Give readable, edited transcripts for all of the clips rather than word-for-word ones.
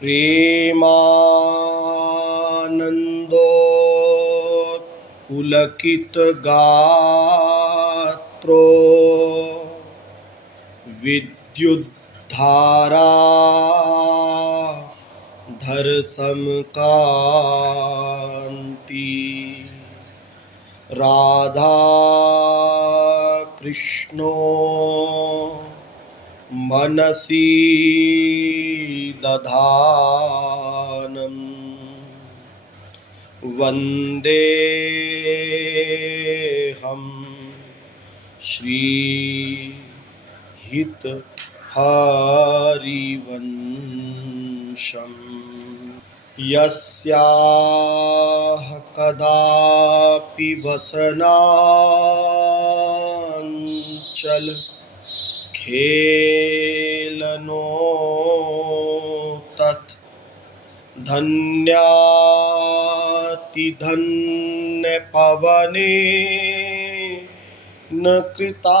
प्रेमानंदो पुलकितगात्रो विद्युद्धारा धरसमकान्ति राधा कृष्णो मनसि दधानं वन्देऽहं श्रीहितहरिवंशम् यस्याः कदापि वसनाञ्चल खेलनो तत् धन्यातिधन्यपवने न कृतार्थमानि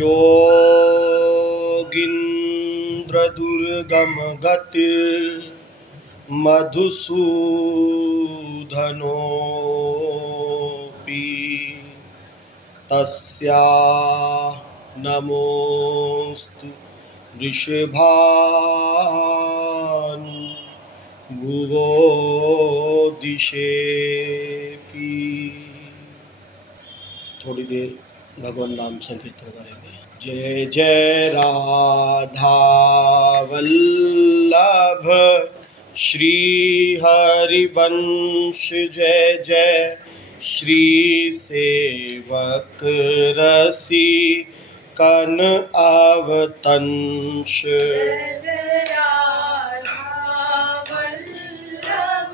योगीन्द्रदुर्गम गतिर्मधुसूदनोऽपि तस्या नमोस्तु वृषभानुभुवो दिशेऽपि। थोड़ी देर भगवान नाम संकीर्तन करेंगे। जय जय राधा वल्लभ श्री हरिवंश जय जय श्री सेवक रसी कन अवतंश। जय जय राधा वल्लभ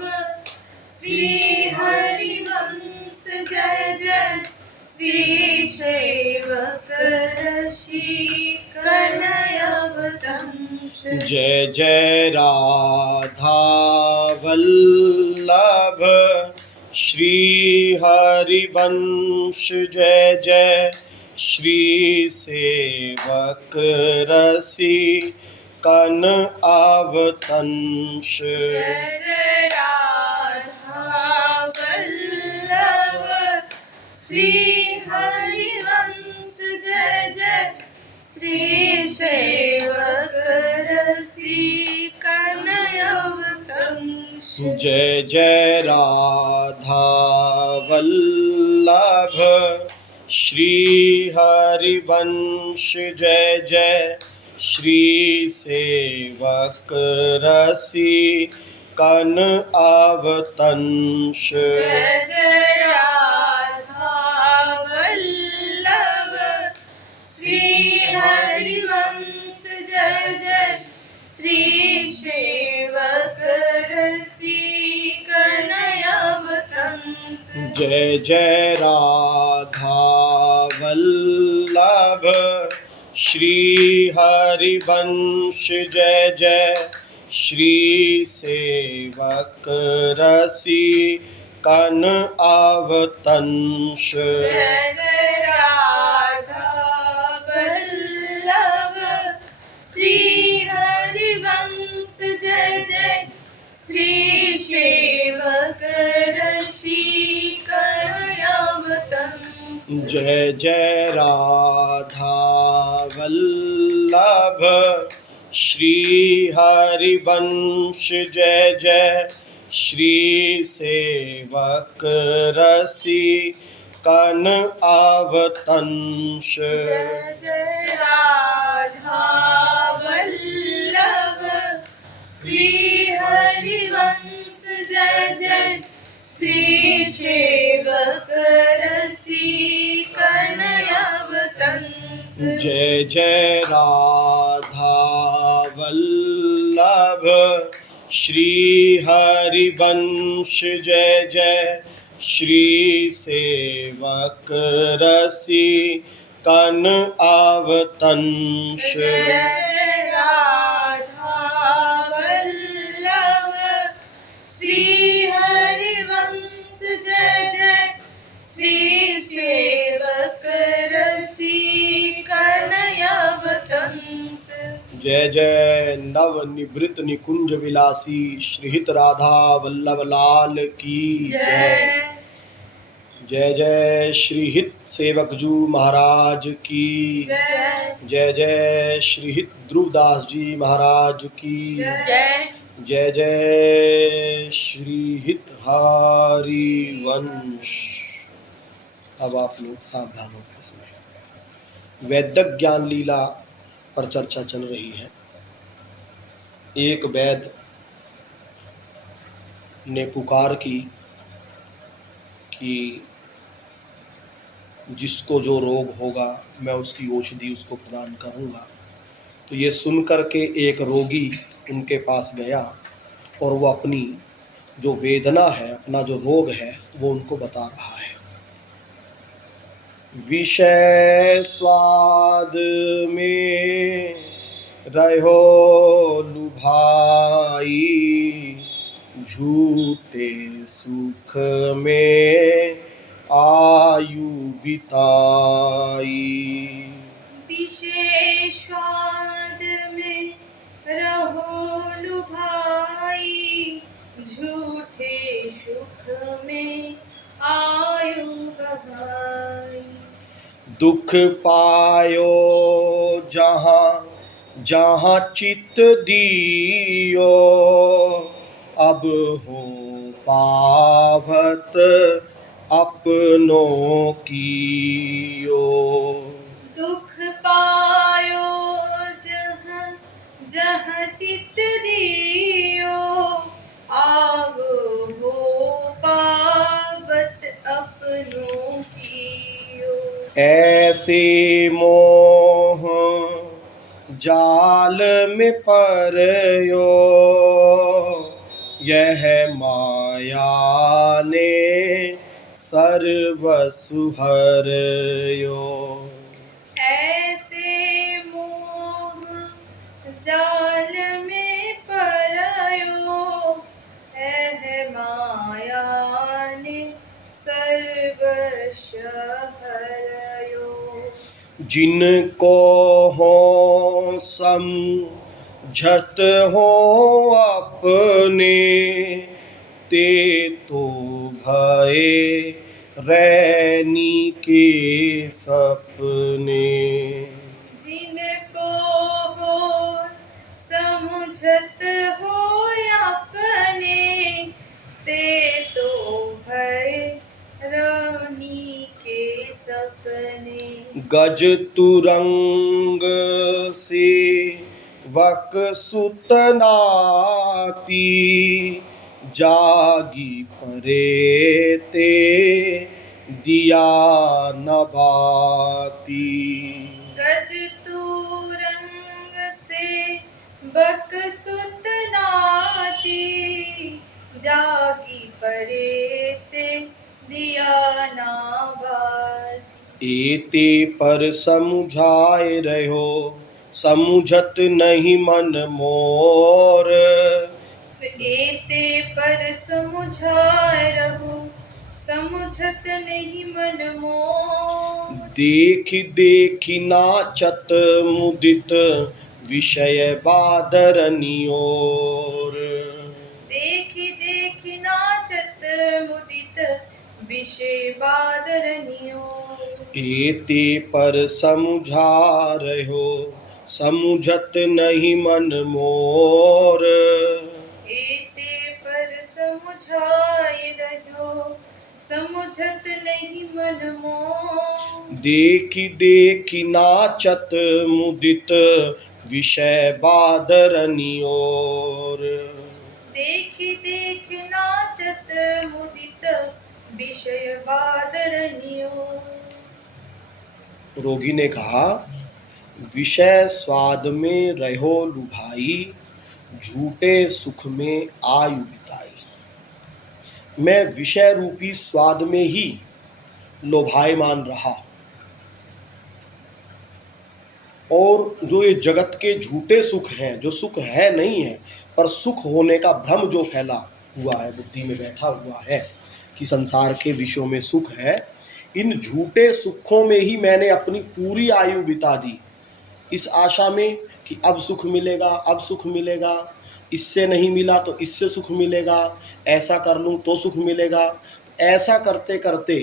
श्री हरिवंश जय जय श्री सेवक रसी कन अवतंश। जय जय राधा वल्लभ श्री हरिवंश जय जय श्री सेवक रसी कन अवतंश। जय जय राधा वल्लभ श्री हरिवंश जय जय श्री सेवक रसी कन अवतंश। जय जय राधा वल्लभ श्री हरिवंश जय जय श्री सेवक रसी कन अवतंश। जय जय राधा वल्लभ श्री हरिवंश जय जय श्री सेवक रसी कन अवतंश। जय जय राधा वल्लभ श्री हरिवंश जय जय श्री सेवक रसी कन अवतंश। जय जय राधा वल्लभ श्री हरिवंश जय जय श्री सेवक रसी कन अवतंश। जय जय राधा वल्लभ श्री हरिवंश जय जय श्री सेवक रसी कन अवतंश। जय जय राधा वल्लभ श्री हरिवंश जय जय श्री सेवक रसी कन अवतंश। जय जय राधा वल्लभ श्री हरिवंश जय जय श्री सेवक रसी कन अवतंश। जय जय राधा वल्लभ श्री हरिवंश जय जय श्री सेवक रसी कन अवतंश। जय जय नव निवृत निकुंज विलासी श्रीहित राधा वल्लभ लाल की जय। जय जय श्रीहित सेवकजू महाराज की जय। जय जय श्रीहित ध्रुवदास जी महाराज की जय। जय जय श्रीहित हरिवंश। अब आप लोग सावधान होकर सुने। वैदिक ज्ञान लीला पर चर्चा चल रही है। एक वैद्य ने पुकार की कि जिसको जो रोग होगा मैं उसकी औषधि उसको प्रदान करूंगा। तो ये सुनकर के एक रोगी उनके पास गया और वो अपनी जो वेदना है, अपना जो रोग है, वो उनको बता रहा है। विषय स्वाद में रहो लुभाई, झूठे सुख में आयु बिताई। विषय स्वाद में रहो लुभाई, झूठे सुख में आयु गवाई। दुख पायो जहाँ जहाँ चित्त दियो, अब हो पावत अपनों कीयो। दुख पायो जहाँ जहाँ चित्त दियो, अब हो पावत अपनों कीयो। ऐसे मोह जाल में परयो, यह माया ने सर्वसु हरयो। ऐसे मोह जाल में परयो, यह माया ने सर्वश हरयो। जिनको हो समझत हो अपने, ते तो भये रैनी के सपने। जिनको हो समझत हो अपने, ते तो भय रानी के सपने। गज तुरंग से वक सुतनाती, जागी परे ते दिया नबाती। गज तुरंग से बकसुत नाती, जागी परे ते दिया नाबाती। एते पर समुझाए रहो, समुझत नहीं मन मोर। एते पर समुझाए रहो, समुझत नहीं मन मोर। देख देख नाचत मुदित विषय बादरनियोर। देखी देखी नाचत मुदित विषय बादरनियोर। एते पर समुझा रहो, समुझत नहीं मन मोर। एते पर समुझाए रहो, समुझत नहीं मन मोर। देखी देखी नाचत मुदित विषय बादरनियोर। देखी देखी नाचत मुदित विषय बादरनियोर। रोगी ने कहा, विषय स्वाद में रहो लुभाई, झूठे सुख में आयु बिताई। मैं विषय रूपी स्वाद में ही लोभायमान रहा, और जो ये जगत के झूठे सुख हैं, जो सुख है नहीं है, पर सुख होने का भ्रम जो फैला हुआ है, बुद्धि में बैठा हुआ है कि संसार के विषयों में सुख है, इन झूठे सुखों में ही मैंने अपनी पूरी आयु बिता दी। इस आशा में कि अब सुख मिलेगा, अब सुख मिलेगा, इससे नहीं मिला तो इससे सुख मिलेगा, ऐसा कर लूँ तो सुख मिलेगा। ऐसा करते करते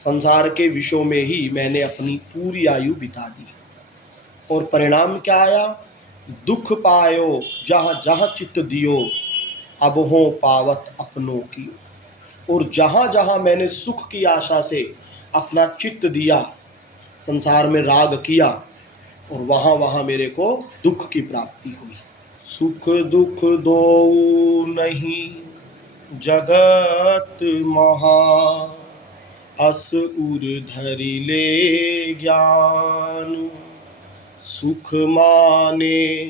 संसार के विषयों में ही मैंने अपनी पूरी आयु बिता दी, और परिणाम क्या आया? दुख पायो जहाँ जहाँ चित्त दियो, अब हो पावत अपनों की। और जहाँ जहाँ मैंने सुख की आशा से अपना चित्त दिया, संसार में राग किया, और वहाँ वहाँ मेरे को दुख की प्राप्ति हुई। सुख दुख दो नहीं जगत महा, अस उर धरि ले ज्ञान। सुख माने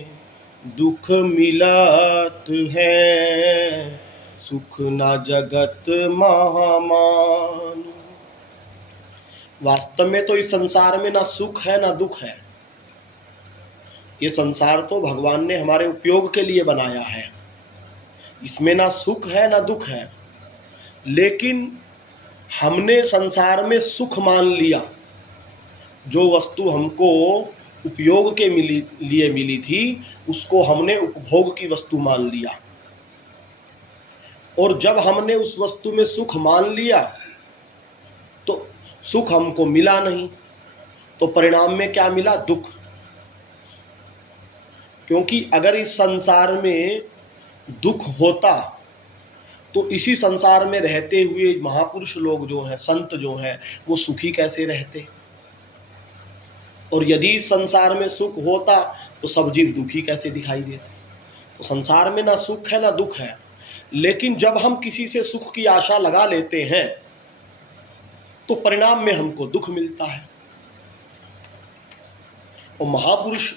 दुख मिलत है, सुख न जगत महामान। वास्तव में तो इस संसार में ना सुख है ना दुख है। ये संसार तो भगवान ने हमारे उपयोग के लिए बनाया है, इसमें ना सुख है ना दुख है। लेकिन हमने संसार में सुख मान लिया, जो वस्तु हमको उपयोग के लिए मिली थी उसको हमने उपभोग की वस्तु मान लिया, और जब हमने उस वस्तु में सुख मान लिया तो सुख हमको मिला नहीं, तो परिणाम में क्या मिला? दुख। क्योंकि अगर इस संसार में दुख होता तो इसी संसार में रहते हुए महापुरुष लोग जो हैं, संत जो हैं, वो सुखी कैसे रहते? और यदि इस संसार में सुख होता तो सब जीव दुखी कैसे दिखाई देते? तो संसार में ना सुख है ना दुख है। लेकिन जब हम किसी से सुख की आशा लगा लेते हैं तो परिणाम में हमको दुख मिलता है। और महापुरुष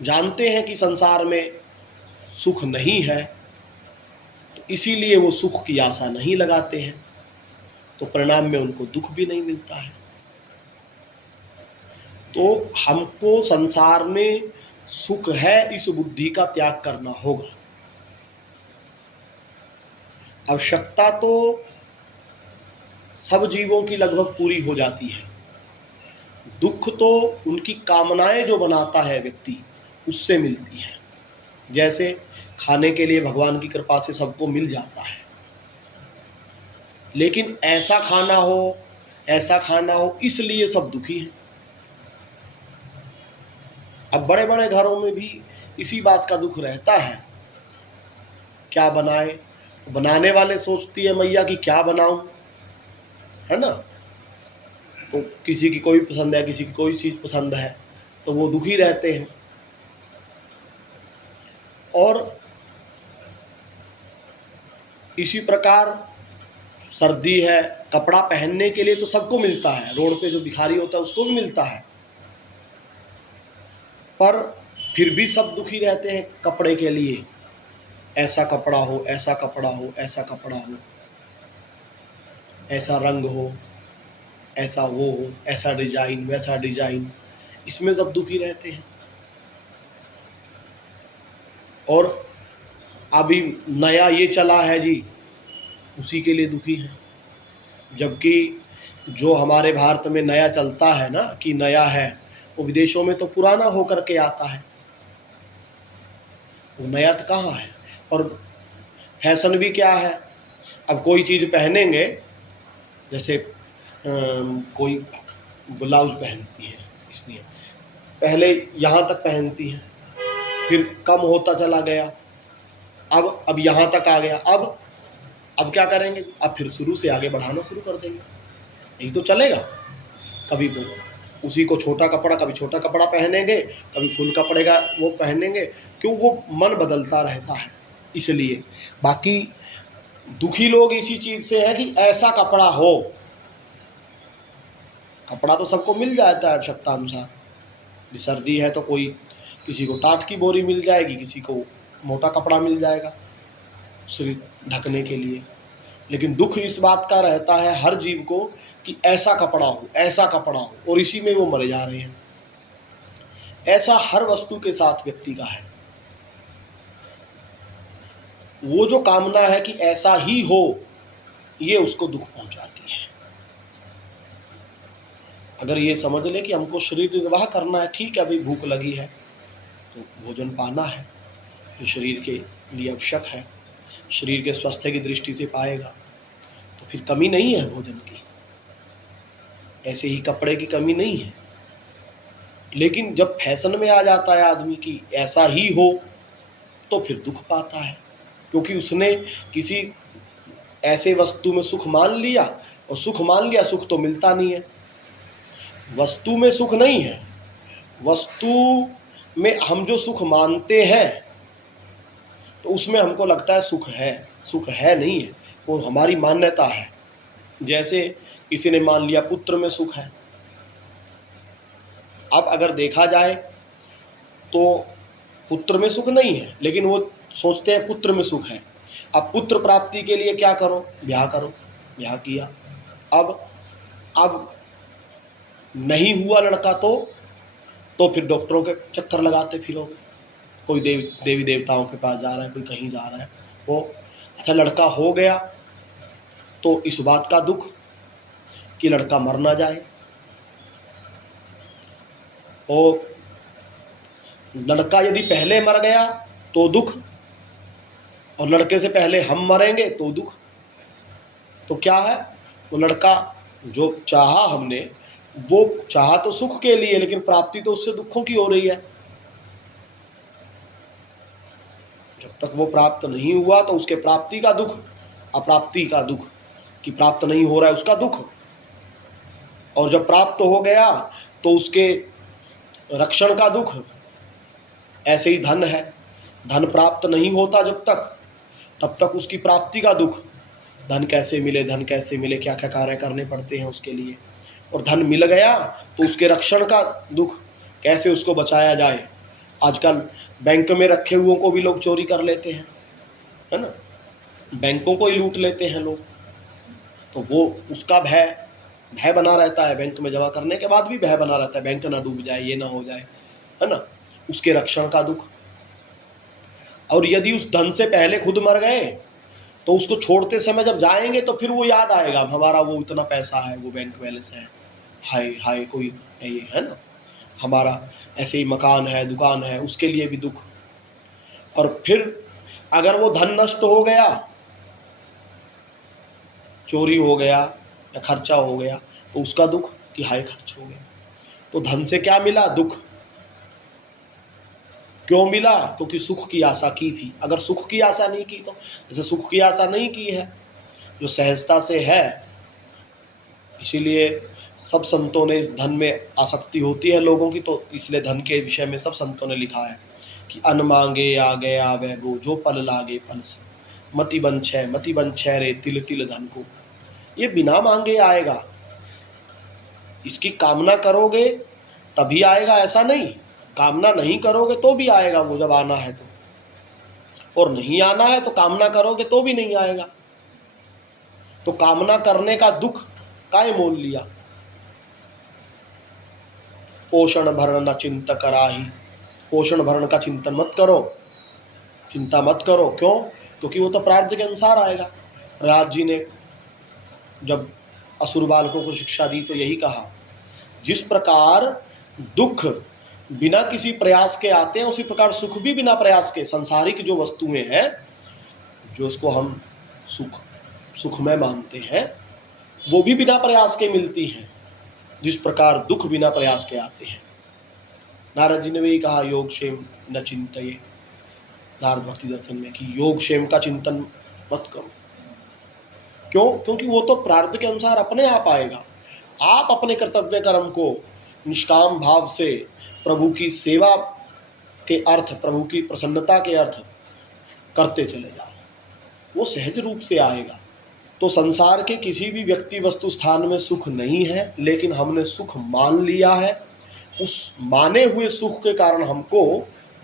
जानते हैं कि संसार में सुख नहीं है, तो इसीलिए वो सुख की आशा नहीं लगाते हैं, तो परिणाम में उनको दुख भी नहीं मिलता है। तो हमको संसार में सुख है इस बुद्धि का त्याग करना होगा। आवश्यकता तो सब जीवों की लगभग पूरी हो जाती है, दुख तो उनकी कामनाएं जो बनाता है व्यक्ति उससे मिलती है। जैसे खाने के लिए भगवान की कृपा से सबको मिल जाता है, लेकिन ऐसा खाना हो, ऐसा खाना हो, इसलिए सब दुखी हैं। अब बड़े बड़े घरों में भी इसी बात का दुख रहता है, क्या बनाए? बनाने वाले सोचती है मैया कि क्या बनाऊं, है ना? तो किसी की कोई पसंद है, किसी की कोई चीज़ पसंद है, तो वो दुखी रहते हैं। और इसी प्रकार सर्दी है, कपड़ा पहनने के लिए तो सबको मिलता है, रोड पे जो भिखारी होता है उसको भी मिलता है, पर फिर भी सब दुखी रहते हैं कपड़े के लिए। ऐसा कपड़ा हो, ऐसा कपड़ा हो, ऐसा कपड़ा हो, ऐसा रंग हो, ऐसा वो हो, ऐसा डिजाइन, वैसा डिजाइन, इसमें सब दुखी रहते हैं। और अभी नया ये चला है जी, उसी के लिए दुखी हैं। जबकि जो हमारे भारत में नया चलता है ना कि नया है, वो विदेशों में तो पुराना होकर के आता है, वो नया तो कहाँ है। और फैशन भी क्या है, अब कोई चीज़ पहनेंगे, जैसे कोई ब्लाउज पहनती है, इसलिए पहले यहाँ तक पहनती हैं, फिर कम होता चला गया, अब यहाँ तक आ गया, अब क्या करेंगे? अब फिर शुरू से आगे बढ़ाना शुरू कर देंगे। यही तो चलेगा। कभी उसी को छोटा कपड़ा, कभी छोटा कपड़ा पहनेंगे, कभी फुल कपड़े का वो पहनेंगे, क्यों? वो मन बदलता रहता है इसलिए। बाकी दुखी लोग इसी चीज़ से है कि ऐसा कपड़ा हो। कपड़ा तो सबको मिल जाता है आवश्यकता अनुसार। सर्दी है तो कोई, किसी को टाट की बोरी मिल जाएगी, किसी को मोटा कपड़ा मिल जाएगा शरीर ढकने के लिए। लेकिन दुख इस बात का रहता है हर जीव को कि ऐसा कपड़ा हो, ऐसा कपड़ा हो, और इसी में वो मरे जा रहे हैं। ऐसा हर वस्तु के साथ व्यक्ति का है। वो जो कामना है कि ऐसा ही हो, ये उसको दुख पहुंचाती है। अगर ये समझ ले कि हमको शरीर निर्वाह करना है, ठीक है भाई, भूख लगी है तो भोजन पाना है, जो शरीर के लिए आवश्यक है, शरीर के स्वास्थ्य की दृष्टि से पाएगा, तो फिर कमी नहीं है भोजन की, ऐसे ही कपड़े की कमी नहीं है। लेकिन जब फैशन में आ जाता है आदमी की ऐसा ही हो, तो फिर दुख पाता है, क्योंकि उसने किसी ऐसे वस्तु में सुख मान लिया, और सुख मान लिया, सुख तो मिलता नहीं है। वस्तु में सुख नहीं है, वस्तु में हम जो सुख मानते हैं तो उसमें हमको लगता है सुख है, सुख है नहीं है, वो हमारी मान्यता है। जैसे किसी ने मान लिया पुत्र में सुख है। अब अगर देखा जाए तो पुत्र में सुख नहीं है, लेकिन वो सोचते हैं पुत्र में सुख है। अब पुत्र प्राप्ति के लिए क्या करो, ब्याह करो, ब्याह किया, अब नहीं हुआ लड़का तो फिर डॉक्टरों के चक्कर लगाते फिरोगे, कोई देवी देवताओं के पास जा रहा है, कोई कहीं जा रहा है, वो अच्छा लड़का हो गया तो इस बात का दुख कि लड़का मर ना जाए, और लड़का यदि पहले मर गया तो दुख, और लड़के से पहले हम मरेंगे तो दुख। तो क्या है, वो लड़का जो चाहा हमने, वो चाहा तो सुख के लिए, लेकिन प्राप्ति तो उससे दुखों की हो रही है। जब तक वो प्राप्त नहीं हुआ तो उसके प्राप्ति का दुख, अप्राप्ति का दुख, कि प्राप्त नहीं हो रहा है उसका दुख, और जब प्राप्त हो गया तो उसके रक्षण का दुख। ऐसे ही धन है, धन प्राप्त नहीं होता जब तक, तब तक उसकी प्राप्ति का दुख, धन कैसे मिले, धन कैसे मिले, क्या क्या कार्य करने पड़ते हैं उसके लिए, और धन मिल गया तो उसके रक्षण का दुख, कैसे उसको बचाया जाए। आजकल बैंक में रखे हुओं को भी लोग चोरी कर लेते हैं, है ना, बैंकों को ही लूट लेते हैं लोग, तो वो उसका भय बना रहता है, बैंक में जमा करने के बाद भी भय बना रहता है, बैंक ना डूब जाए, ये ना हो जाए, है ना, उसके रक्षण का दुख। और यदि उस धन से पहले खुद मर गए तो उसको छोड़ते समय जब जाएंगे तो फिर वो याद आएगा, हमारा वो इतना पैसा है, वो बैंक बैलेंस है, हाय हाय कोई है ना, हमारा ऐसे ही मकान है, दुकान है, उसके लिए भी दुख। और फिर अगर वो धन नष्ट हो गया, चोरी हो गया या खर्चा हो गया, तो उसका दुख कि हाय खर्च हो गया। तो धन से क्या मिला, दुख। क्यों मिला, क्योंकि सुख की आशा की थी। अगर सुख की आशा नहीं की, तो जैसे सुख की आशा नहीं की है, जो सहजता से है, इसीलिए सब संतों ने इस धन में आसक्ति होती है लोगों की, तो इसलिए धन के विषय में सब संतों ने लिखा है कि अन मांगे आगे आवे गो, जो पल लागे फल से, मति बन छे रे तिल तिल धन को। ये बिना मांगे आएगा, इसकी कामना करोगे तभी आएगा, ऐसा नहीं, कामना नहीं करोगे तो भी आएगा वो, जब आना है तो, और नहीं आना है तो कामना करोगे तो भी नहीं आएगा। तो कामना करने का दुख काय मोल लिया। पोषण भरण न चिंत कराही, पोषण भरण का चिंतन मत करो, चिंता मत करो। क्यों, क्योंकि वो तो प्रारब्ध के अनुसार आएगा। प्रहलाद जी ने जब असुर बालकों को शिक्षा दी तो यही कहा, जिस प्रकार दुख बिना किसी प्रयास के आते हैं, उसी प्रकार सुख भी बिना प्रयास के, सांसारिक जो वस्तुएं हैं, जो उसको हम सुखमय मानते हैं, वो भी बिना प्रयास के मिलती हैं, जिस प्रकार दुख बिना प्रयास के आते हैं। नारद जी ने भी कहा, योग क्षेम न चिंतये, नारद भक्ति दर्शन में, कि योग क्षेम का चिंतन मत करो। क्यों, क्योंकि वो तो प्रारब्ध के अनुसार अपने आप आएगा। आप अपने कर्तव्य कर्म को निष्काम भाव से प्रभु की सेवा के अर्थ, प्रभु की प्रसन्नता के अर्थ करते चले जाओ, वो सहज रूप से आएगा। तो संसार के किसी भी व्यक्ति वस्तु स्थान में सुख नहीं है, लेकिन हमने सुख मान लिया है। उस माने हुए सुख के कारण हमको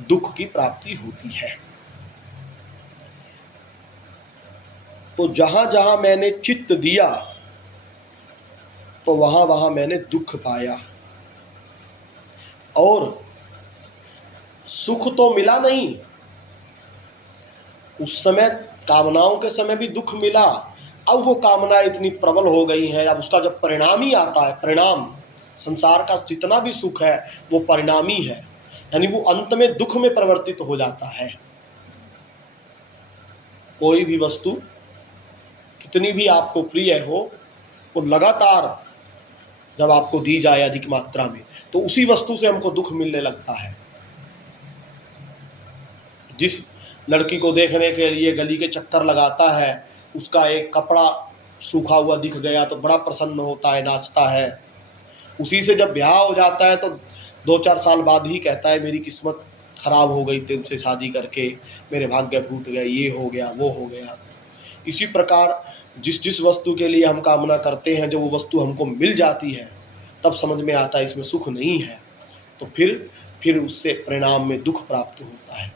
दुख की प्राप्ति होती है। तो जहां जहां मैंने चित्त दिया, तो वहां वहां मैंने दुख पाया। और सुख तो मिला नहीं, उस समय कामनाओं के समय भी दुख मिला। अब वो कामना इतनी प्रबल हो गई है, अब उसका जब परिणाम ही आता है, परिणाम संसार का जितना भी सुख है वो परिणामी है, यानी वो अंत में दुख में परिवर्तित हो जाता है। कोई भी वस्तु कितनी भी आपको प्रिय हो, वो लगातार जब आपको दी जाए अधिक मात्रा में, तो उसी वस्तु से हमको दुख मिलने लगता है। जिस लड़की को देखने के लिए गली के चक्कर लगाता है, उसका एक कपड़ा सूखा हुआ दिख गया तो बड़ा प्रसन्न होता है, नाचता है। उसी से जब ब्याह हो जाता है तो 2-4 साल बाद ही कहता है मेरी किस्मत खराब हो गई तुमसे शादी करके, मेरे भाग्य फूट गए, ये हो गया वो हो गया। इसी प्रकार जिस जिस वस्तु के लिए हम कामना करते हैं, जब वो वस्तु हमको मिल जाती है तब समझ में आता है इसमें सुख नहीं है, तो फिर उससे परिणाम में दुख प्राप्त होता है।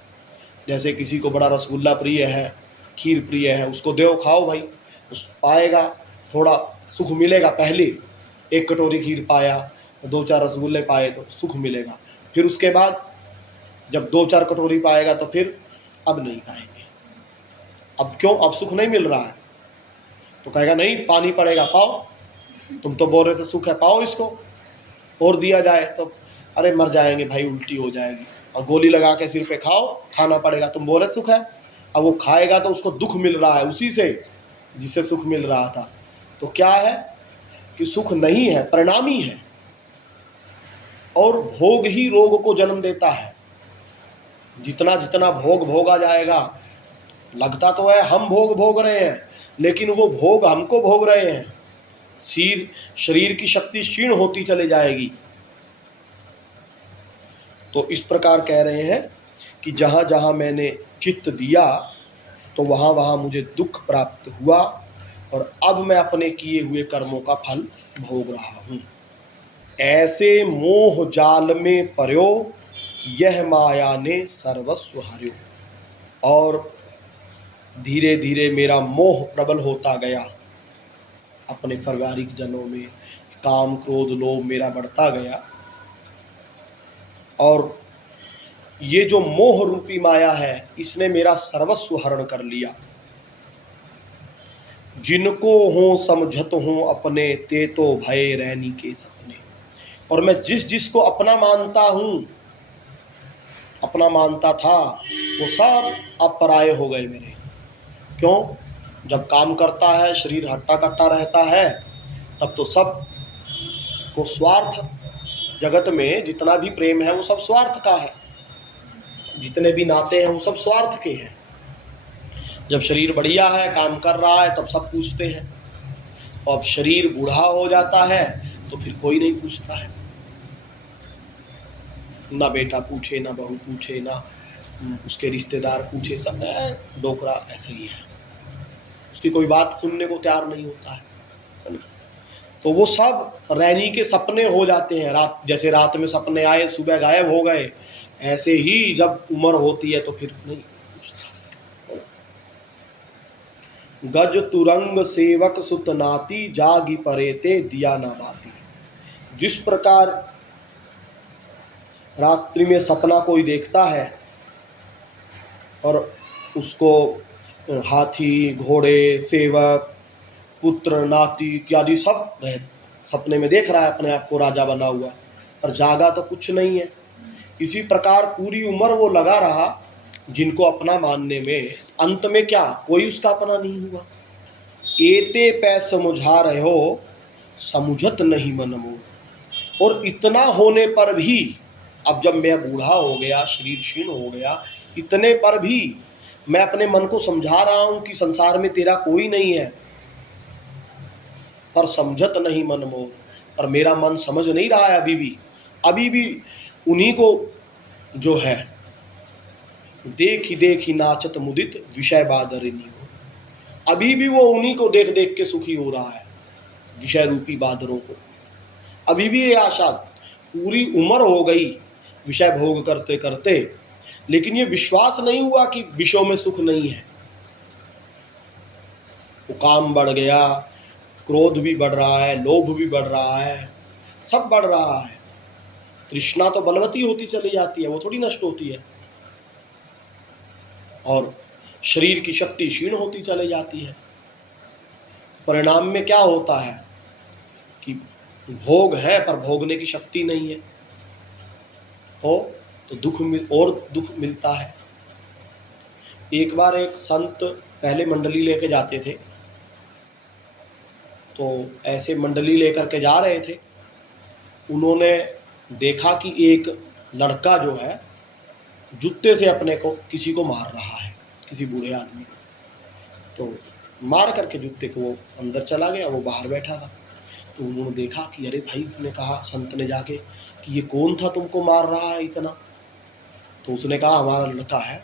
जैसे किसी को बड़ा रसगुल्ला प्रिय है, खीर प्रिय है, उसको देव खाओ भाई, उस पाएगा, थोड़ा सुख मिलेगा। पहले 1 कटोरी खीर पाया, 2-4 रसगुल्ले पाए तो सुख मिलेगा। फिर उसके बाद जब 2-4 कटोरी पाएगा तो फिर अब नहीं खाएंगे। अब क्यों? अब सुख नहीं मिल रहा है, तो कहेगा नहीं पानी पड़ेगा, पाओ, तुम तो बोल रहे थे सुख है, पाओ इसको। और दिया जाए तो अरे मर जाएंगे भाई, उल्टी हो जाएगी, और गोली लगा के सिर पे खाओ, खाना पड़ेगा, तुम बोल रहे सुख है। अब वो खाएगा तो उसको दुख मिल रहा है उसी से जिसे सुख मिल रहा था। तो क्या है कि सुख नहीं है, परिणामी है, और भोग ही रोग को जन्म देता है। जितना जितना भोग भोगा जाएगा, लगता तो है हम भोग भोग रहे हैं, लेकिन वो भोग हमको भोग रहे हैं। शरीर की शक्ति क्षीण होती चली जाएगी। तो इस प्रकार कह रहे हैं कि जहाँ जहाँ मैंने चित्त दिया तो वहाँ वहाँ मुझे दुख प्राप्त हुआ, और अब मैं अपने किए हुए कर्मों का फल भोग रहा हूँ। ऐसे मोह जाल में पर्यो, यह माया ने सर्वस्व हर्यो। और धीरे धीरे मेरा मोह प्रबल होता गया, अपने पारिवारिक जनों में काम क्रोध लोभ मेरा बढ़ता गया, और ये जो मोह रूपी माया है इसने मेरा सर्वस्व हरण कर लिया। जिनको हूँ समझत हूँ अपने, ते तो भय रहनी के सपने। और मैं जिस जिसको अपना मानता हूँ, अपना मानता था, वो सब अब पराये हो गए मेरे। क्यों? जब काम करता है, शरीर हट्टा कट्टा रहता है, तब तो सब को स्वार्थ, जगत में जितना भी प्रेम है वो सब स्वार्थ का है, जितने भी नाते हैं वो सब स्वार्थ के हैं। जब शरीर बढ़िया है, काम कर रहा है, तब सब पूछते हैं, और अब शरीर बूढ़ा हो जाता है तो फिर कोई नहीं पूछता है। ना बेटा पूछे, ना बहू पूछे, ना उसके रिश्तेदार पूछे, सब डोकरा ऐसा ही है, उसकी कोई बात सुनने को तैयार नहीं होता है। तो वो सब रैनी के सपने हो जाते हैं। रात जैसे रात में सपने आए, सुबह गायब हो गए, ऐसे ही जब उम्र होती है तो फिर नहीं पूछता। गज तुरंग सेवक सुत नाती, जागी परेते दिया ना बाती। जिस प्रकार रात्रि में सपना कोई देखता है और उसको हाथी घोड़े सेवक पुत्र नाती इत्यादि सब सपने में देख रहा है अपने आप को राजा बना हुआ, पर जागा तो कुछ नहीं है। इसी प्रकार पूरी उम्र वो लगा रहा जिनको अपना मानने में, अंत में क्या कोई उसका अपना नहीं हुआ। एते पै समुझा रहे हो, समुझत नहीं मन मोर। और इतना होने पर भी, अब जब मैं बूढ़ा हो गया, शरीर क्षीण हो गया, इतने पर भी मैं अपने मन को समझा रहा हूं कि संसार में तेरा कोई नहीं है, पर समझत नहीं मन मोर। पर मेरा मन समझ नहीं रहा है अभी भी उन्हीं को जो है देखी देखी नाचत मुदित विषय बादरिनी हो। अभी भी वो उन्हीं को देख देख के सुखी हो रहा है, विषय रूपी बादरों को। अभी भी ये आशा, पूरी उम्र हो गई विषय भोग करते करते, लेकिन ये विश्वास नहीं हुआ कि विषयों में सुख नहीं है। वो काम बढ़ गया, क्रोध भी बढ़ रहा है, लोभ भी बढ़ रहा है, सब बढ़ रहा है। तृष्णा तो बलवती होती चली जाती है, वो थोड़ी नष्ट होती है। और शरीर की शक्ति क्षीण होती चली जाती है। परिणाम में क्या होता है कि भोग है पर भोगने की शक्ति नहीं है, तो और दुख मिलता है। एक बार एक संत पहले मंडली लेके जाते थे, तो ऐसे मंडली लेकर के जा रहे थे, उन्होंने देखा कि एक लड़का जो है जूते से अपने को किसी को मार रहा है, किसी बूढ़े आदमी को। तो मार करके जूते को वो अंदर चला गया, वो बाहर बैठा था। तो उन्होंने देखा कि अरे भाई, उसने कहा संत ने जाके कि ये कौन था तुमको मार रहा है इतना? तो उसने कहा हमारा लड़का है।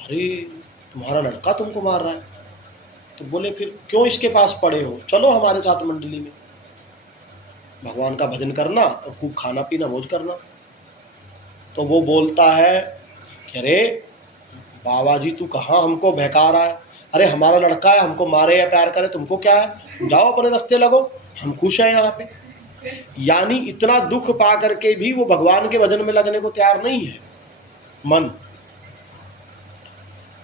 अरे तुम्हारा लड़का तुमको मार रहा है? तो बोले फिर क्यों इसके पास पड़े हो, चलो हमारे साथ मंडली में, भगवान का भजन करना और खूब खाना पीना मौज करना। तो वो बोलता है कि अरे बाबा जी, तू कहाँ हमको बहका रहा है? अरे हमारा लड़का है, हमको मारे या प्यार करे तुमको क्या है, जाओ अपने रास्ते लगो, हम खुश हैं यहाँ पे। यानी इतना दुख पा करके भी वो भगवान के भजन में लगने को तैयार नहीं है। मन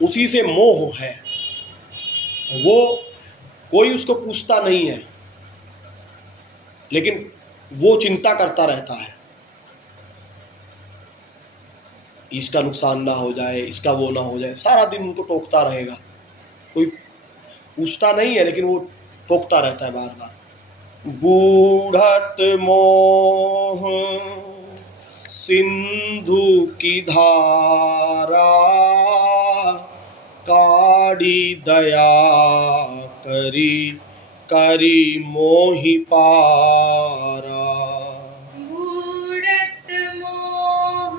उसी से मोह है, वो कोई उसको पूछता नहीं है, लेकिन वो चिंता करता रहता है, इसका नुकसान ना हो जाए, इसका वो ना हो जाए, सारा दिन उनको टोकता रहेगा। कोई पूछता नहीं है, लेकिन वो टोकता रहता है बार बार। बूढ़त मोह सिंधु की धारा, काड़ी दया करी करी मोहि पारा। बूढ़त मोह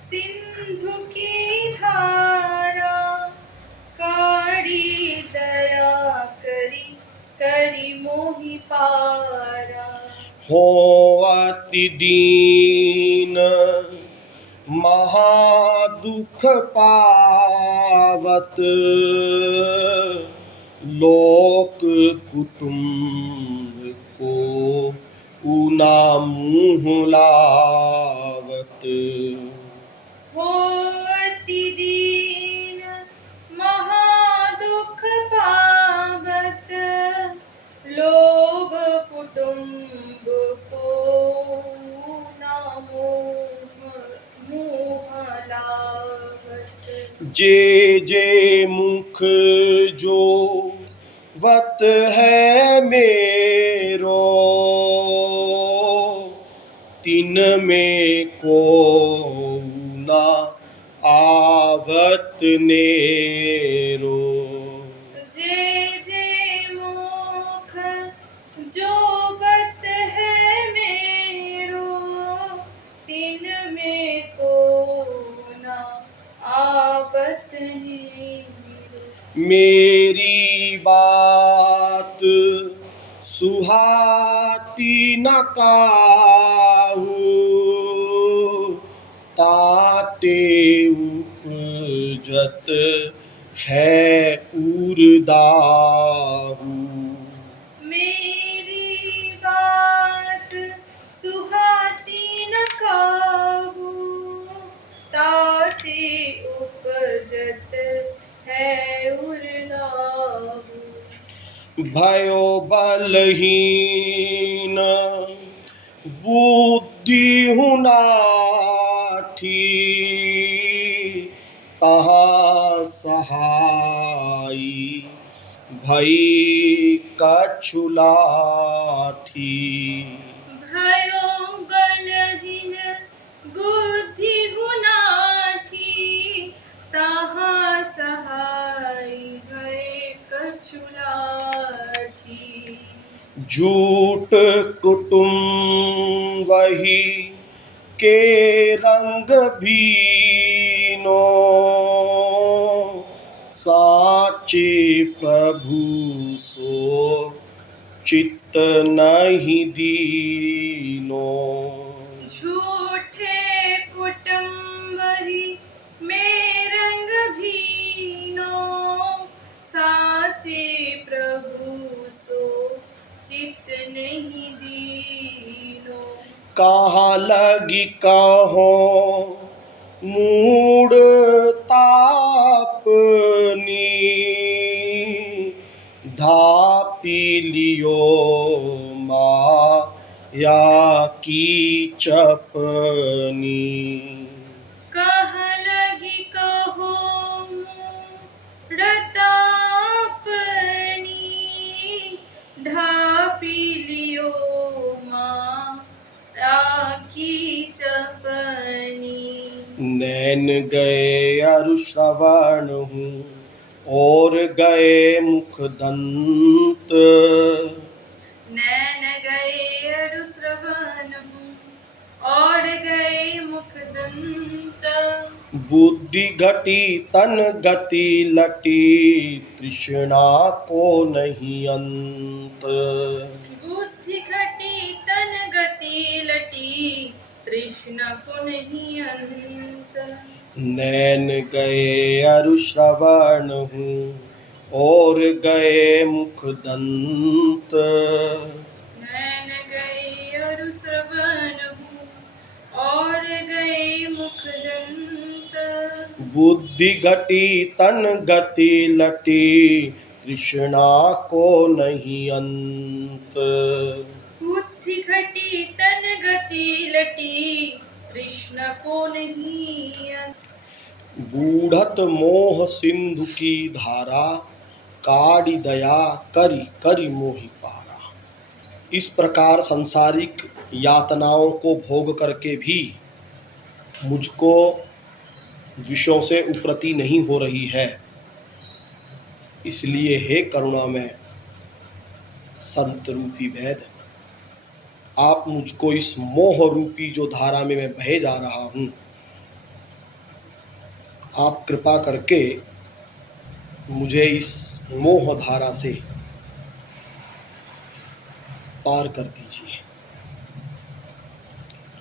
सिंधु की धारा, काड़ी दया करी करी मोहि पारा। हो अति दीन महादुख पावत, लोक कुटुंब को ऊना मुँह लावत। हो अति दीन महादुख पावत, लोग कुटुंब को ना मुँह लावत। जे मुख जो वत है मेरो, तिन में को ना आवत नेरो। जे मुख जो बत है मेरो, तिन में को ना आवत नेरो। मेरी बात सुहाती न काहू, ताते उपजत है उरदाहू। मेरी बात सुहाती न काहू, ताते उपजत है उरलाहू। भयो बलहीन बुद्धि हुनाठी, तहाँ सहाई भई कछु लाठी। भयो बलहीन बुद्धि हुनाठी, ताहाँ सहाय भय कछु लाठी। झूठ कुटुम वही के रंग भीनो, साचे प्रभु सो चित्त नहीं दीनो। झूठे कुटुंब ही में रंग भीनो, साचे प्रभु सो चित नहीं दीनो। कहाँ लगी कहो मूड तापनी, ढापी लियो माँ कह लगी कहो रतापनी, ढापी लियो माँ राखी चपनी। नैन गए अरु श्रवण हूँ और गए मुख दंत, नैन गए अरु श्रवण और गए मुख दंत। बुद्धि घटी तन गति लटी, तृष्णा को नहीं अंत। बुद्धि घटी तन गति लटी, तृष्णा को नहीं अंत। नैन गए अरु श्रवण हूँ और गए मुख दंत, नैन गए अरु श्रवण और गए मुख दंत। बुद्धि घटी तन गति लटी, तृष्णा को नहीं अंत। बुद्धि घटी तन गति लटी, तृष्णा को नहीं अंत। बूढ़त मोह सिंधु की धारा, काड़ी दया करी करी मोहि पारा। इस प्रकार सांसारिक यातनाओं को भोग करके भी मुझको विषयों से उपरति नहीं हो रही है, इसलिए हे करुणामय संत रूपी वैद, आप मुझको इस मोह रूपी जो धारा में मैं बहे जा रहा हूँ, आप कृपा करके मुझे इस मोह धारा से पार कर दीजिए।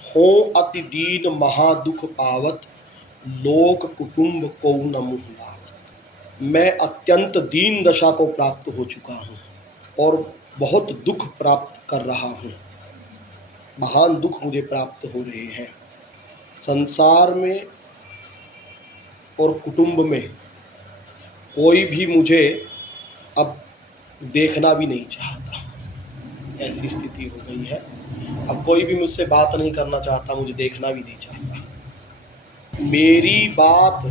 हो अति दीन महादुख पावत, लोक कुटुंब को न मुँह लावत। मैं अत्यंत दीन दशा को प्राप्त हो चुका हूँ और बहुत दुख प्राप्त कर रहा हूँ। महान दुख मुझे प्राप्त हो रहे हैं। संसार में और कुटुंब में कोई भी मुझे अब देखना भी नहीं चाहता, ऐसी स्थिति हो गई है। अब कोई भी मुझसे बात नहीं करना चाहता, मुझे देखना भी नहीं चाहता। मेरी बात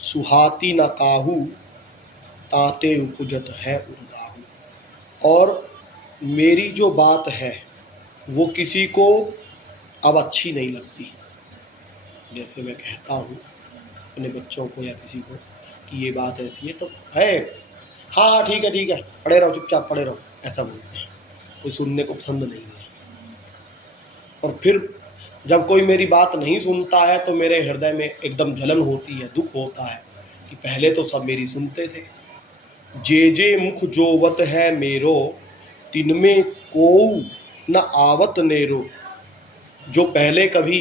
सुहाती न काहू, ताते उपजत है उर्दाहू। और मेरी जो बात है वो किसी को अब अच्छी नहीं लगती। जैसे मैं कहता हूँ अपने बच्चों को या किसी को कि ये बात ऐसी है, तो है हाँ हाँ ठीक है पढ़े रहो, चुपचाप पढ़े रहो, ऐसा बोलते हैं। कोई सुनने को पसंद नहीं है। और फिर जब कोई मेरी बात नहीं सुनता है तो मेरे हृदय में एकदम जलन होती है, दुख होता है कि पहले तो सब मेरी सुनते थे। जे मुख जोवत है मेरो, तिनमें कोऊ न आवत नेरो। जो पहले कभी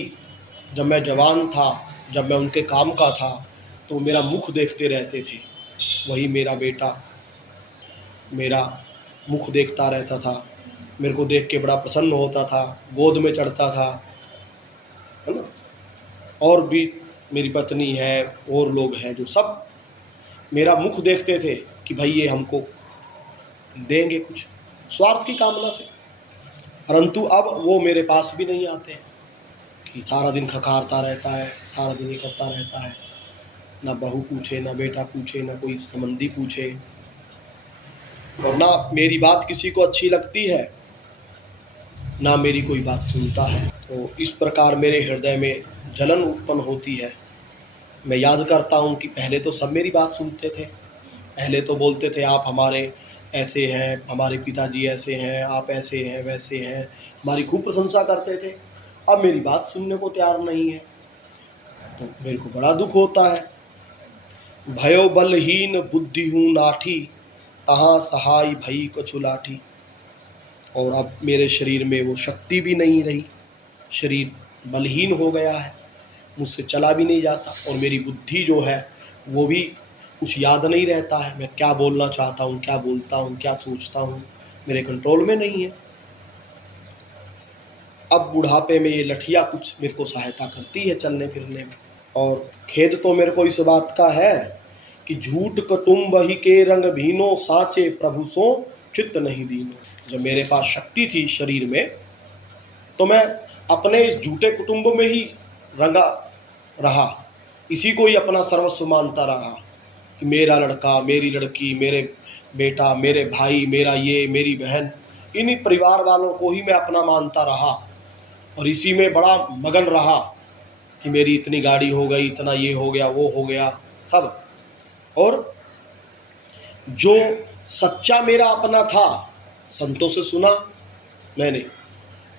जब मैं जवान था, जब मैं उनके काम का था, तो मेरा मुख देखते रहते थे, वही मेरा बेटा मेरा मुख देखता रहता था, मेरे को देख के बड़ा प्रसन्न होता था, गोद में चढ़ता था, है ना। और भी मेरी पत्नी है और लोग हैं जो सब मेरा मुख देखते थे कि भाई ये हमको देंगे कुछ, स्वार्थ की कामना से। परंतु अब वो मेरे पास भी नहीं आते हैं कि सारा दिन खखारता रहता है, सारा दिन ये करता रहता है, ना बहू पूछे, ना बेटा पूछे, ना कोई संबंधी पूछे, और ना मेरी बात किसी को अच्छी लगती है, ना मेरी कोई बात सुनता है। तो इस प्रकार मेरे हृदय में जलन उत्पन्न होती है। मैं याद करता हूँ कि पहले तो सब मेरी बात सुनते थे, पहले तो बोलते थे आप हमारे ऐसे हैं, हमारे पिताजी ऐसे हैं, आप ऐसे हैं, वैसे हैं, हमारी खूब प्रशंसा करते थे। अब मेरी बात सुनने को तैयार नहीं है, तो मेरे को बड़ा दुख होता है। भयो बलहीन बुद्धि हूँ नाठी, तहाँ सहाय भई कछु लाठी। और अब मेरे शरीर में वो शक्ति भी नहीं रही, शरीर बलहीन हो गया है, मुझसे चला भी नहीं जाता, और मेरी बुद्धि जो है वो भी कुछ याद नहीं रहता है। मैं क्या बोलना चाहता हूँ, क्या बोलता हूँ, क्या सोचता हूँ, मेरे कंट्रोल में नहीं है। अब बुढ़ापे में ये लठिया कुछ मेरे को सहायता करती है चलने फिरने में। और खेद तो मेरे को इस बात का है कि झूठ कटुम्ब ही के रंग भीनो, साचे प्रभु सो चित्त नहीं दीनो। जब मेरे पास शक्ति थी शरीर में तो मैं अपने इस झूठे कुटुंब में ही रंगा रहा, इसी को ही अपना सर्वस्व मानता रहा कि मेरा लड़का, मेरी लड़की, मेरे बेटा, मेरे भाई, मेरा ये, मेरी बहन, इन्हीं परिवार वालों को ही मैं अपना मानता रहा और इसी में बड़ा मगन रहा कि मेरी इतनी गाड़ी हो गई, इतना ये हो गया, वो हो गया सब। और जो सच्चा मेरा अपना था, संतों से सुना मैंने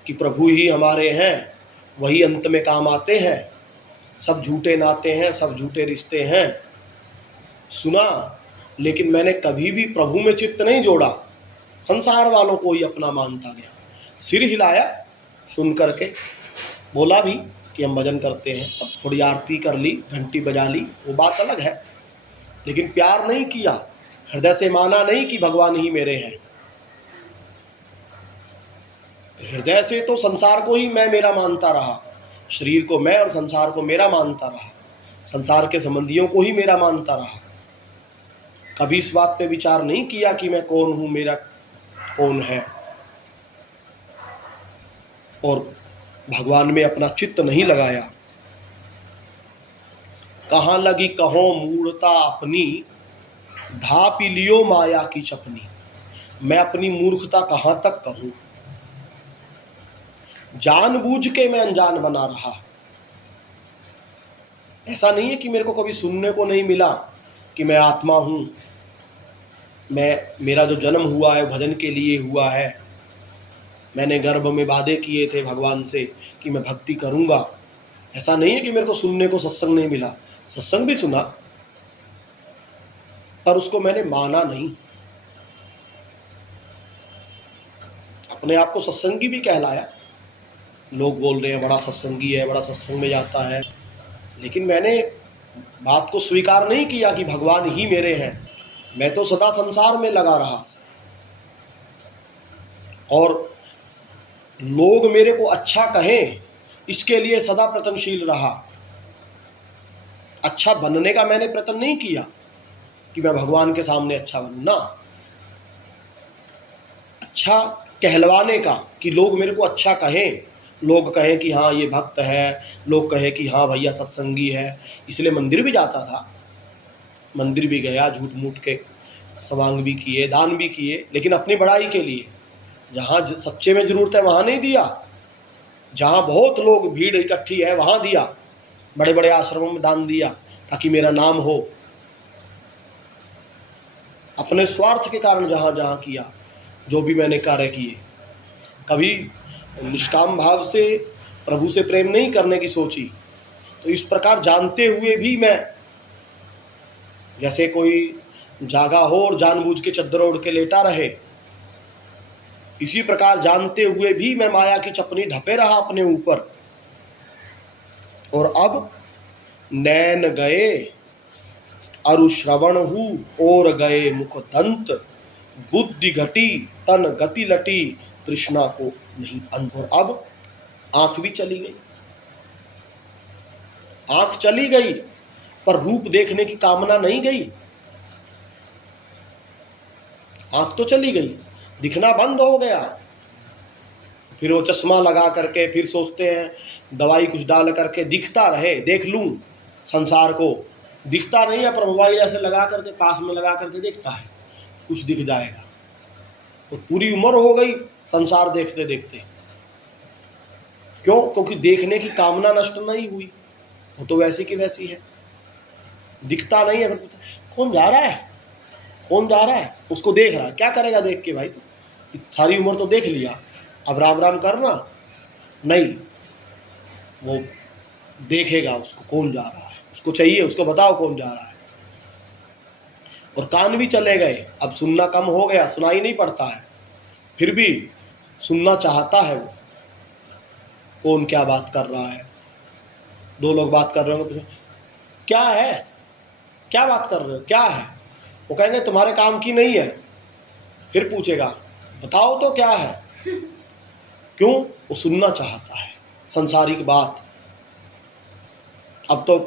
कि प्रभु ही हमारे हैं, वही अंत में काम आते हैं, सब झूठे नाते हैं, सब झूठे रिश्ते हैं, सुना। लेकिन मैंने कभी भी प्रभु में चित्त नहीं जोड़ा, संसार वालों को ही अपना मानता गया। सिर हिलाया सुन करके, बोला भी कि हम भजन करते हैं, सब थोड़ी आरती कर ली, घंटी बजा ली, वो बात अलग है, लेकिन प्यार नहीं किया, हृदय से माना नहीं कि भगवान ही मेरे हैं। हृदय से तो संसार को ही मैं मेरा मानता रहा, शरीर को मैं और संसार को मेरा मानता रहा, संसार के संबंधियों को ही मेरा मानता रहा। कभी इस बात पे विचार नहीं किया कि मैं कौन हूं, मेरा कौन है, और भगवान में अपना चित्त नहीं लगाया। कहाँ लगी कहो मूढ़ता अपनी, धापी लियो माया की चपनी। मैं अपनी मूर्खता कहाँ तक कहूं, जानबूझ के मैं अनजान बना रहा। ऐसा नहीं है कि मेरे को कभी सुनने को नहीं मिला कि मैं आत्मा हूं, मेरा जो जन्म हुआ है भजन के लिए हुआ है, मैंने गर्भ में वादे किए थे भगवान से कि मैं भक्ति करूंगा। ऐसा नहीं है कि मेरे को सुनने को सत्संग नहीं मिला, सत्संग भी सुना, पर उसको मैंने माना नहीं। अपने आप को सत्संगी भी कहलाया, लोग बोल रहे हैं बड़ा सत्संगी है, बड़ा सत्संग में जाता है, लेकिन मैंने बात को स्वीकार नहीं किया कि भगवान ही मेरे हैं। मैं तो सदा संसार में लगा रहा और लोग मेरे को अच्छा कहें इसके लिए सदा प्रयत्नशील रहा। अच्छा बनने का मैंने प्रयत्न नहीं किया कि मैं भगवान के सामने अच्छा बनूं ना, अच्छा कहलवाने का कि लोग मेरे को अच्छा कहें, लोग कहें कि हाँ ये भक्त है, लोग कहें कि हाँ भैया सत्संगी है। इसलिए मंदिर भी जाता था, मंदिर भी गया, झूठ मूठ के सवांग भी किए, दान भी किए, लेकिन अपनी बड़ाई के लिए। जहाँ सच्चे में ज़रूरत है वहाँ नहीं दिया, जहाँ बहुत लोग भीड़ इकट्ठी है वहाँ दिया, बड़े बड़े आश्रमों में दान दिया ताकि मेरा नाम हो। अपने स्वार्थ के कारण जहाँ जहाँ किया, जो भी मैंने कार्य किए, कभी निष्काम भाव से प्रभु से प्रेम नहीं करने की सोची। तो इस प्रकार जानते हुए भी मैं, जैसे कोई जागा हो और जानबूझ के चद्दर ओढ़ के लेटा रहे, इसी प्रकार जानते हुए भी मैं माया की चपनी ढपे रहा अपने ऊपर। और अब नैन गए अरु श्रवण हूँ और गए मुख दंत, बुद्धि घटी तन गति लटी, तृष्णा को नहीं अंत। और अब आंख भी चली गई, आंख चली गई पर रूप देखने की कामना नहीं गई। आंख तो चली गई, दिखना बंद हो गया। फिर वो चश्मा लगा करके फिर सोचते हैं दवाई कुछ डाल करके दिखता रहे, देख लूं संसार को। दिखता नहीं है पर मोबाइल ऐसे लगा करके पास में लगा करके देखता है कुछ दिख जाएगा। और पूरी उम्र हो गई संसार देखते देखते। क्यों? क्योंकि देखने की कामना नष्ट नहीं हुई, वो तो वैसी की वैसी है, दिखता नहीं है। फिर कौन जा रहा है, कौन जा रहा है, उसको देख रहा है, क्या करेगा देख के भाई, तो सारी उम्र तो देख लिया, अब राम राम करना नहीं। वो देखेगा उसको कौन जा रहा है, उसको चाहिए, उसको बताओ कौन जा रहा है। और कान भी चले गए, अब सुनना कम हो गया, सुनाई नहीं पड़ता है, फिर भी सुनना चाहता है वो, कौन क्या बात कर रहा है। दो लोग बात कर रहे होंगे, क्या है, क्या बात कर रहे हो, क्या है, वो कहेंगे तुम्हारे काम की नहीं है। फिर पूछेगा बताओ तो क्या है। क्यों? वो सुनना चाहता है संसारिक बात। अब तो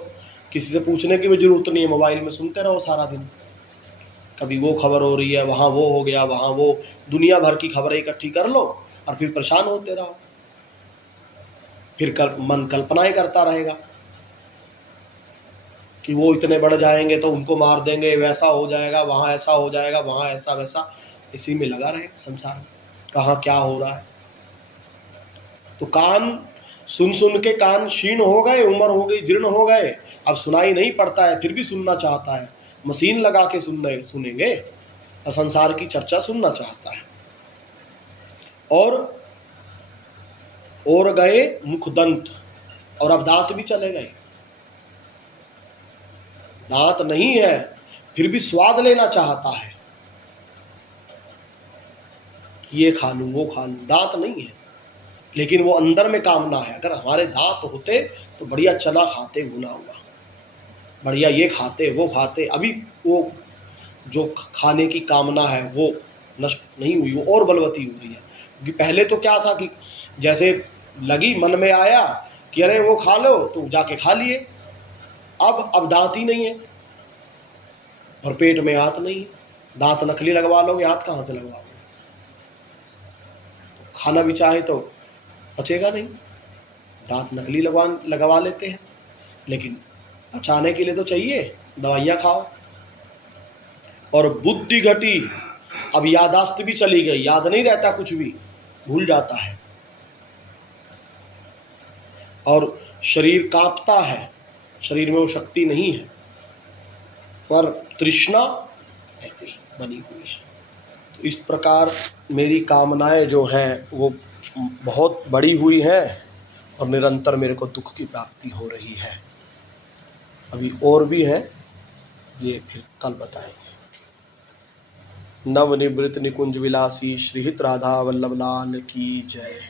किसी से पूछने की भी जरूरत नहीं है, मोबाइल में सुनते रहो सारा दिन। कभी वो खबर हो रही है, वहाँ वो हो गया, वहाँ वो, दुनिया भर की खबरें इकट्ठी कर लो और फिर परेशान होते रहो। फिर मन कल्पनाएं करता रहेगा कि वो इतने बढ़ जाएंगे तो उनको मार देंगे, वैसा हो जाएगा, वहाँ ऐसा हो जाएगा, वहाँ ऐसा वैसा, इसी में लगा रहेगा संसार में, कहाँ क्या हो रहा है। तो कान सुन सुन के कान क्षीण हो गए, उम्र हो गई, जीर्ण हो गए, अब सुनाई नहीं पड़ता है, फिर भी सुनना चाहता है, मशीन लगा के सुनेंगे और संसार की चर्चा सुनना चाहता है। और गए मुखदंत, और अब दांत भी चले गए, दांत नहीं है फिर भी स्वाद लेना चाहता है कि ये खा लूं वो खा लूं। दांत नहीं है लेकिन वो अंदर में कामना है। अगर हमारे दांत होते तो बढ़िया चना खाते भुना हुआ, बढ़िया ये खाते वो खाते। अभी वो जो खाने की कामना है वो नष्ट नहीं हुई, वो और बलवती हो रही है। क्योंकि पहले तो क्या था कि जैसे लगी, मन में आया कि अरे वो खा लो तो जाके खा लिए। अब दांत ही नहीं है और पेट में हाथ नहीं है। दांत नकली लगवा लोगे, हाथ कहाँ से लगवाओगे? खाना भी चाहे तो पचेगा नहीं, दांत नकली लगवा लेते हैं। लेकिन पचाने के लिए तो चाहिए, दवाइयाँ खाओ। और बुद्धि घटी, अब यादाश्त भी चली गई, याद नहीं रहता, कुछ भी भूल जाता है। और शरीर कांपता है, शरीर में वो शक्ति नहीं है, पर तृष्णा ऐसी ही बनी हुई है। तो इस प्रकार मेरी कामनाएं जो हैं वो बहुत बड़ी हुई हैं और निरंतर मेरे को दुख की प्राप्ति हो रही है। अभी और भी है, ये फिर कल बताएंगे। नवनिवृत्त निकुंज विलासी श्रीहित राधा वल्लभ लाल की जय।